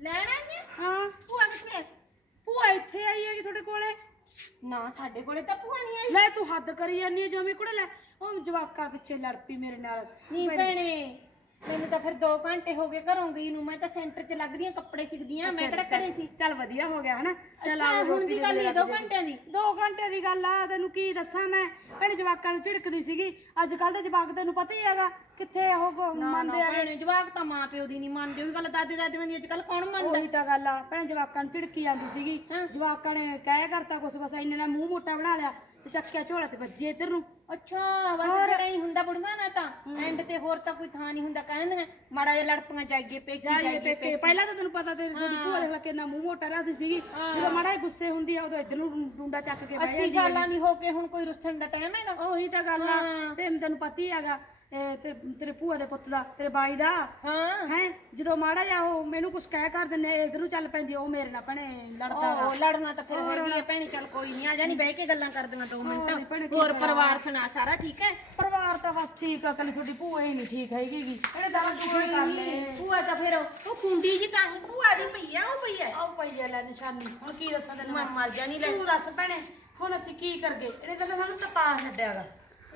ਲੈਣਾ ਜੀ ਹਾਂ। ਭੂਆ ਕਿੱਥੇ ਹੈ? ਭੂਆ ਇੱਥੇ ਆਈ ਹੈਗੀ ਤੁਹਾਡੇ ਕੋਲੇ। ਨਾ ਸਾਡੇ ਕੋਲੇ ਤਾਂ ਭੂਆ ਨਹੀਂ ਆਈ। ਲੈ ਤੂੰ ਹੱਦ ਕਰੀ ਜਾਂਦੀ ਹੈ ਜਿਵੇਂ ਕੁੜੇ ਲੈ। ਉਹ ਜਵਾਕਾ ਪਿੱਛੇ ਲੜ ਪਈ ਮੇਰੇ ਨਾਲ। ਨਹੀਂ ਭੈਣੇ ਮੈਨੂੰ ਤਾਂ ਫਿਰ 2 ਘੰਟੇ ਹੋ ਗਏ ਘਰੋਂ ਗਈ ਨੂੰ ਮੈਂ ਤਾਂ ਸੈਂਟਰ 'ਚ ਲੱਗਦੀ ਆ ਕੱਪੜੇ ਸਿੱਖਦੀ ਆ ਮੈਂ ਕਿਹੜਾ ਘਰੇ ਸੀ? ਚੱਲ ਵਧੀਆ ਹੋ ਗਿਆ ਹਨਾ। ਚੱਲ ਅੱਛਾ, ਆ ਹੁਣ ਦੀ ਗੱਲ ਹੀ 2 ਘੰਟਿਆਂ ਦੀ। 2 ਘੰਟੇ ਦੀ ਗੱਲ ਆ ਤੈਨੂੰ ਕੀ ਦੱਸਾਂ ਮੈਂ? ਭੈਣੇ ਜਵਾਕਾਂ ਨੂੰ ਝਿੜਕਦੀ ਸੀਗੀ। ਅੱਜ ਕੱਲ ਦੇ ਜਵਾਕ ਤੈਨੂੰ ਪਤਾ ਹੀ ਹੈਗਾ ਕਿੱਥੇ ਉਹ ਗ- ਮੰਨਦੇ ਆ ਭੈਣੇ ਜਵਾਕ ਤਾਂ ਮਾਂ ਪਿਓ ਦੀ ਨਹੀਂ ਮੰਨਦੇ ਉਹ ਗੱਲ ਦਾਦੇ ਦਾਦੀਆਂ ਦੀ ਅੱਜ ਕੱਲ ਕੌਣ ਮੰਨਦਾ? ਉਹੀ ਤਾਂ ਗੱਲ ਆ ਭੈਣੇ ਜਵਾਕਾਂ ਨੂੰ ਝਿੜਕੀ ਜਾਂਦੀ ਸੀਗੀ। ਹਾਂ। ਜਵਾਕਾਂ ਨੇ ਕਹਿ ਕਰਤਾ ਕੁਛ ਬਸ ਇੰਨੇ ਨਾਲ ਮੂੰਹ ਮੋਟਾ ਬਣਾ ਲਿਆ ਤੇ ਚੱਕਿਆ ਝੋਲਾ ਤੇ ਵੱਜੀ ਇੱਧਰ ਨੂੰ। ਅੱਛਾ ਬਸ ਫਿਰ ਐਂ ਹੁੰਦਾ ਬੁੜੀਆਂ ਐਂਡ ਤੇ ਹੋਰ ਤਾਂ ਕੋਈ ਥਾਂ ਨਹੀਂ ਹੁੰਦਾ ਕਹਿੰਦੇ ਮਾੜਾ ਜਿਹਾ ਲੜਪੀਆਂ ਜਾਈਏ ਪੇਕੀ ਜਾਈਏ ਪੇਕੇ। ਪਹਿਲਾਂ ਤਾਂ ਤੈਨੂੰ ਪਤਾ ਤੇਰੀ ਤੁਹਾਡੀ ਭੂਆ ਦੇਖ ਲੈ ਕਿੰਨਾ ਮੂੰਹ ਮੋਟਾ ਰੱਖਦੀ ਸੀਗੀ ਜਦੋਂ ਮਾੜਾ ਜਿਹਾ ਗੁੱਸੇ ਹੁੰਦੀ ਆ ਉਦੋਂ ਇੱਧਰ ਨੂੰ ਡੁੰਡਾ ਚੱਕ ਕੇ ਬਹਿ 80 ਸਾਲਾਂ ਦੀ ਹੋ ਕੇ ਹੁਣ ਕੋਈ ਰੁੱਸਣ ਦਾ ਟਾਈਮ ਹੈਗਾ। ਉਹੀ ਤਾਂ ਗੱਲ ਆ। ਤੇ ਤੈਨੂੰ ਪਤਾ ਹੀ ਹੈਗਾ। ਇਹ ਤੇ ਤੇਰੇ ਭੂਆ ਦੇ ਪੁੱਤ ਦਾ ਤੇਰੇ ਬਾਈ ਦਾ। ਹਾਂ। ਹੈ? ਜਦੋਂ ਮਾੜਾ ਜਿਹਾ ਉਹ ਮੈਨੂੰ ਕੁਛ ਕਹਿ ਕਰ ਦਿੰਦੇ ਇਧਰ ਨੂੰ ਚੱਲ ਪੈਂਦੀ ਉਹ ਮੇਰੇ ਨਾਲ ਭੈਣੇ ਲੜਦਾ ਉਹ ਲੜਨਾ ਤਾਂ ਫਿਰ ਹੈਗੀ ਹੈ ਭੈਣੇ ਚੱਲ ਕੋਈ ਨਹੀਂ ਆ ਜਾਨੀ ਬਹਿ ਕੇ ਗੱਲਾਂ ਕਰਦੀਆਂ 2 ਮਿੰਟ। ਹੋਰ ਪਰਿਵਾਰ ਸੁਣਾ ਸਾਰਾ ਠੀਕ ਹੈ? ਪਰਿਵਾਰ ਤਾਂ ਬਸ ਠੀਕ ਆ ਕੱਲੀ ਤੁਹਾਡੀ ਭੂਆ ਹੀ ਨਹੀਂ ਠੀਕ ਹੈਗੀ ਗੀ। ਇਹਨੇ ਦਰਦ ਦੁਖੀ ਕਰ ਲਏ ਭੂਆ ਤਾਂ ਫਿਰ ਉਹ ਕੁੰਡੀ ਜੀ ਤਾਂ ਭੂਆ ਦੀ ਪਈ ਆ ਉਹ ਪਈ ਆ ਲੈ ਨਿਸ਼ਾਨੀ ਹੁਣ ਕੀ ਦੱਸਾਂ ਤੈਨੂੰ? ਮਰ ਮਰ ਜਾਣੀ ਲੈ। ਤੂੰ ਦੱਸ ਭੈਣੇ ਹੁਣ ਅਸੀਂ ਕੀ ਕਰਗੇ? ਇਹਨੇ ਕਹਿੰਦਾ ਸਾਨੂੰ ਤਾਂ ਪਾ ਛੱਡਿਆਗਾ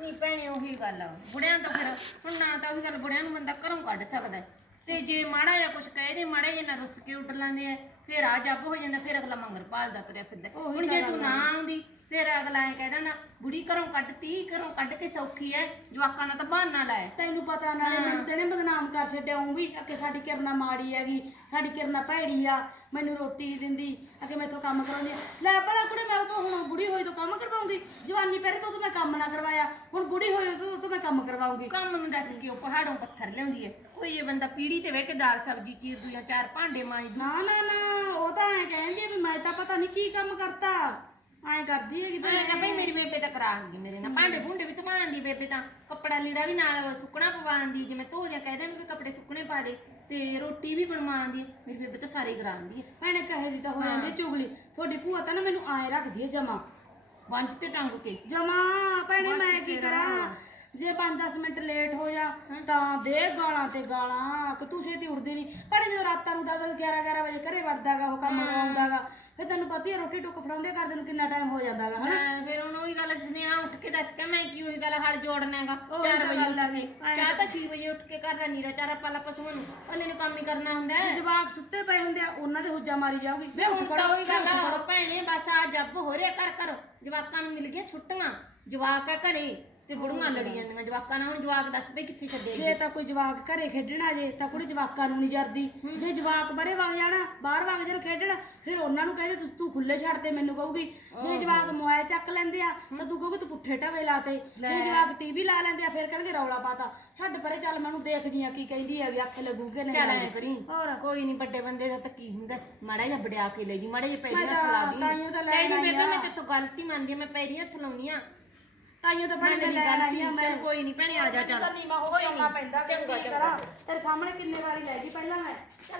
ਨਹੀਂ ਭੈਣੇ ਉਹੀ ਗੱਲ ਆ। ਬੁੜਿਆਂ ਤਾਂ ਫਿਰ ਹੁਣ ਨਾ ਤਾਂ ਉਹੀ ਗੱਲ ਬੁੜਿਆਂ ਨੂੰ ਬੰਦਾ ਘਰੋਂ ਕੱਢ ਸਕਦਾ। ਹੈ। ਤੇ ਜੇ ਮਾੜਾ ਜਿਹਾ ਕੁਝ ਕਹੇ ਦੇ ਮਾੜਾ ਨਾ ਰੁੱਸ ਕੇ ਉੱਡ ਲੈਂਦੇ ਆ ਫਿਰ ਆ ਜੱਬ ਹੋ ਜਾਂਦਾ ਫਿਰ ਅਗਲਾ ਮੰਗਰ ਭਾਲਦਾ ਤੁਰਿਆ ਫਿਰਦਾ। ਹੁਣ ਜੇ ਤੂੰ ਨਾ ਆਉਂਦੀ ਫਿਰ ਅਗਲਾ ਐ ਕਹਿੰਦਾ ਨਾ ਬੁੜੀ ਘਰੋਂ ਕੱਢਤੀ ਘਰੋਂ ਕੱਢ ਕੇ ਸੌਖੀ ਐ ਜਵਾਕਾਂ ਨਾਲ ਤਾਂ ਬਹਾਨਾ ਲਾਇਆ ਤੈਨੂੰ ਪਤਾ ਨਾਲੇ ਮੈਨੂੰ ਤੇਨੇ ਬਦਨਾਮ ਕਰ ਛੱਡਿਆ ਹੂੰ ਵੀ ਅੱਗੇ ਸਾਡੀ ਕਿਰਨਾ ਮਾੜੀ ਹੈਗੀ ਸਾਡੀ ਕਿਰਨਾ ਭੈੜੀ ਆ ਮੈਨੂੰ ਰੋਟੀ ਨਹੀਂ ਦਿੰਦੀ ਅੱਗੇ ਮੈਥੋਂ ਕੰਮ ਕਰਾਉਂਦੀ ਆ। ਲੈ ਭਲਾ ਕੁੜੇ ਮੈਂ ਤਾਂ ਹੁਣ ਬੁੜੀ ਹੋਈ ਤੋਂ ਕੰਮ ਕਰਵਾਉਂਗੀ ਜਵਾਨੀ ਪਹਿਰੇ ਤੋਂ ਤਾਂ ਮੈਂ ਕੰਮ ਨਾ ਕਰਵਾਇਆ ਹੁਣ ਬੁੜੀ ਹੋਈ ਤੋਂ ਤੋਂ ਮੈਂ ਕੰਮ ਕਰਵਾਉਂਗੀ। ਕੰਮ ਨੂੰ ਦੱਸ ਕੇ ਉਹ ਪਹਾੜੋਂ ਪੱਥਰ ਲਿਆਉਂਦੀ ਐ। ਕੋਈ ਇਹ ਬੰਦਾ ਪੀੜੀ ਤੇ ਬਹਿ ਕੇ ਦਾਲ ਸਬਜ਼ੀ ਚੀਰ ਦੂ ਜਾਂ ਚਾਰ ਭਾਂਡੇ ਮਾਂਜ ਦੂ ਨਾ ਨਾ ਨਾ ਉਹ ਤਾਂ ਐ ਕਹਿੰਦੀ ਆ ਵੀ ਮੈਂ ਤਾਂ ਪਤਾ ਨਹੀਂ ਕੀ ਕੰਮ ਕਰਤਾ। ਐ ਕਰਦੀ ਹੈਗੀ ਮੈਂ ਕਿਹਾ ਭਈ ਮੇਰੀ ਬੇਬੇ ਤਾਂ ਕਰਾ ਦਿੰਦੀ ਮੇਰੇ ਨਾਲ। ਭਾਂਡੇ ਭੁੰਡੇ ਵੀ ਧਵਾਉਂਦੀ ਬੇਬੇ ਤਾਂ। ਕੱਪੜਾ ਲੀੜਾ ਵੀ ਨਾਲ ਸੁੱਕਣਾ ਪਵਾਉਂਦੀ ਜਿਵੇਂ ਧੋ ਜਾਂ ਕਹਿ ਦਿਆਂ ਵੀ ਕੱਪੜੇ ਸੁੱਕਣੇ ਪਾ ਦੇ। ਤੇ ਰੋਟੀ ਵੀ ਬਣਵਾਉਂਦੀ ਮੇਰੀ ਬੇਬੇ ਤਾਂ ਸਾਰੇ ਕਰਾਉਂਦੀ ਹੈ। ਭੈਣੇ ਕਹੇ ਦੀ ਤਾਂ ਹੋ ਜਾਂਦੀ ਚੁਗਲੀ। ਤੁਹਾਡੀ ਭੂਆ ਤਾਂ ਨਾ ਮੈਨੂੰ ਆਏ ਰੱਖਦੀ ਹੈ ਜਮਾ। ਬੰਜ ਤੇ ਟੰਗ ਕੇ। ਜਮਾ ਭੈਣੇ ਮੈਂ ਕੀ ਕਰਾਂ? ਜੇ 5-10 ਮਿੰਟ ਲੇਟ ਹੋ ਜਾ ਤਾਂ ਦੇ ਗਾਲਾਂ ਤੇ ਗਾਲਾਂ ਕਿ ਤੂੰ ਛੇਤੀ ਉੱਠਦੀ ਨਹੀਂ ਭੈਣੇ ਜਦੋਂ ਰਾਤਾਂ ਨੂੰ 10 11 11 ਵਜੇ ਘਰੇ ਵੜਦਾਗਾ ਉਹ ਕੰਮ ਆਉਂਦਾਗਾ ਫਿਰ ਤੈਨੂੰ ਪਤਾ ਹੀ ਹੈ ਰੋਟੀ ਟੁੱਕ ਫੜਾਉਂਦੇ ਕਰਦੇ ਨੂੰ ਕਿੰਨਾ ਟਾਈਮ ਹੋ ਜਾਂਦਾਗਾ ਹਨਾ? ਮੈਂ ਫਿਰ ਉਹਨੂੰ ਉਹੀ ਗੱਲ ਸੁਨੇਹਾ ਉੱਠ ਕੇ ਦੱਸ ਕੇ ਮੈਂ ਕੀ ਉਹੀ ਗੱਲ ਹਲ ਜੋੜਨਾ ਹੈਗਾ ਉਹੀ 4 ਤਾਂ ਵਜੇ ਗੱਲ ਆ ਉੱਠ ਗਈ। ਕੇ। ਚਾਹ ਤਾਂ 6 ਵਜੇ ਉੱਠ ਕੇ ਕਰਦਾ ਨੀਰਾ ਚਾਰਾ ਪਾਲਾ ਪਸ਼ੂਆਂ ਨੂੰ। ਉਹਨੇ ਨੂੰ ਕੰਮ ਹੀ ਕਰਨਾ ਹੁੰਦਾ। ਹੈ ਜੇ ਜਵਾਕ ਸੁੱਤੇ ਪਏ ਹੁੰਦੇ ਆ ਉਹਨਾਂ ਦੇ ਹੁੱਜਾ ਮਾਰੀ ਜਾਊਗੀ। ਵੇ ਹੁਣ ਤਾਂ ਉਹੀ ਗੱਲ ਆ ਭੈਣੇ ਬਸ ਆ ਜੱਬ ਹੋ ਰਿਹਾ ਕਰ ਕਰ। ਜਵਾਕਾਂ ਨੂੰ ਮਿਲ ਗਿਆ ਛੁੱਟੀਆਂ। ਜਵਾਕ ਆ ਘਰੇ। ਤੇ ਬੁੜੀਆਂ ਲੜੀ ਜਾਂਦੀਆਂ ਜਵਾਕਾਂ ਨਾਲ। ਹੁਣ ਜਵਾਕ ਦੱਸ ਪਈ ਕਿੱਥੇ ਛੱਡੇ ਜੇ ਤਾਂ ਕੋਈ ਜਵਾਕ ਘਰੇ ਖੇਡਣਾ ਜੇ ਤਾਂ ਕੁੜੀ ਜਵਾਕਾਂ ਨੂੰ ਨਹੀਂ ਜਰਦੀ। ਜੇ ਜਵਾਕ ਬਰੇ ਵਗ ਜਾਣਾ ਬਾਹਰ ਵਗ ਜਾਣ ਖੇਡਣ ਫਿਰ ਉਹਨਾਂ ਨੂੰ ਕਹਿੰਦੇ ਤੂੰ ਤੂੰ ਖੁੱਲੇ ਛੱਡ ਤੇ ਮੈਨੂੰ ਕਹੂਗੀ। ਜੇ ਜਵਾਕ ਮੋਬਾਈਲ ਚੱਕ ਲੈਂਦੇ ਆ ਤਾਂ ਤੂੰ ਕਹੂਗੀ ਤੂੰ ਪੁੱਠੇ ਢਵੇ ਲਾਤੇ ਜੇ ਜਵਾਕ ਟੀਵੀ ਲਾ ਲੈਂਦੇ ਆ ਫਿਰ ਕਹਿੰਦੇ ਰੌਲਾ ਪਾਤਾ ਛੱਡ ਪਰੇ ਚੱਲ ਮੈਨੂੰ ਦੇਖਦੀ ਆ ਕੀ ਕਹਿੰਦੀ ਹੈਗੀ ਅੱਖ ਲੱਗੂਗੇ ਨਹੀਂ ਚੱਲ ਐ ਕਰੀ। ਹੋਰ। ਕੋਈ ਨਹੀਂ ਵੱਡੇ ਬੰਦੇ ਦਾ ਤਾਂ ਕੀ ਹੁੰਦਾ? ਮਾੜਾ ਜਿਹਾ ਵੜਿਆ ਕੇ ਲੈ ਜੀ ਮਾੜਾ ਜਿਹਾ ਪੈਰੀਂ ਹੱਥ ਲਾ ਦੀ। ਕਹਿੰਦੀ ਬੇਬੇ ਮੈਂ ਆ। ਤੇਥੋਂ ਗਲਤੀ ਮੰਨਦੀ ਆ ਮੈਂ ਪੈਰੀਂ ਹੱਥ ਲਾਉਣੀ ਆ। ਤਾਈਓ ਤਾਂ ਭੈਣੇ ਮੇਰੀ ਲੈ ਗਲਤੀ ਆਈ ਆ ਮੈਂ ਕੋਈ ਨਹੀਂ ਭੈਣੇ ਆ ਜਾ ਚੱਲ। ਨੀਵਾਂ ਹੋ ਕੇ ਆਉਣਾ ਪੈਂਦਾ ਚੰਗਾ ਚੰਗਾ ਤੇਰੇ ਸਾਹਮਣੇ ਕਿੰਨੇ ਵਾਰੀ ਲੈ ਗਈ ਪਹਿਲਾਂ ਮੈਂ। ਚੱਲ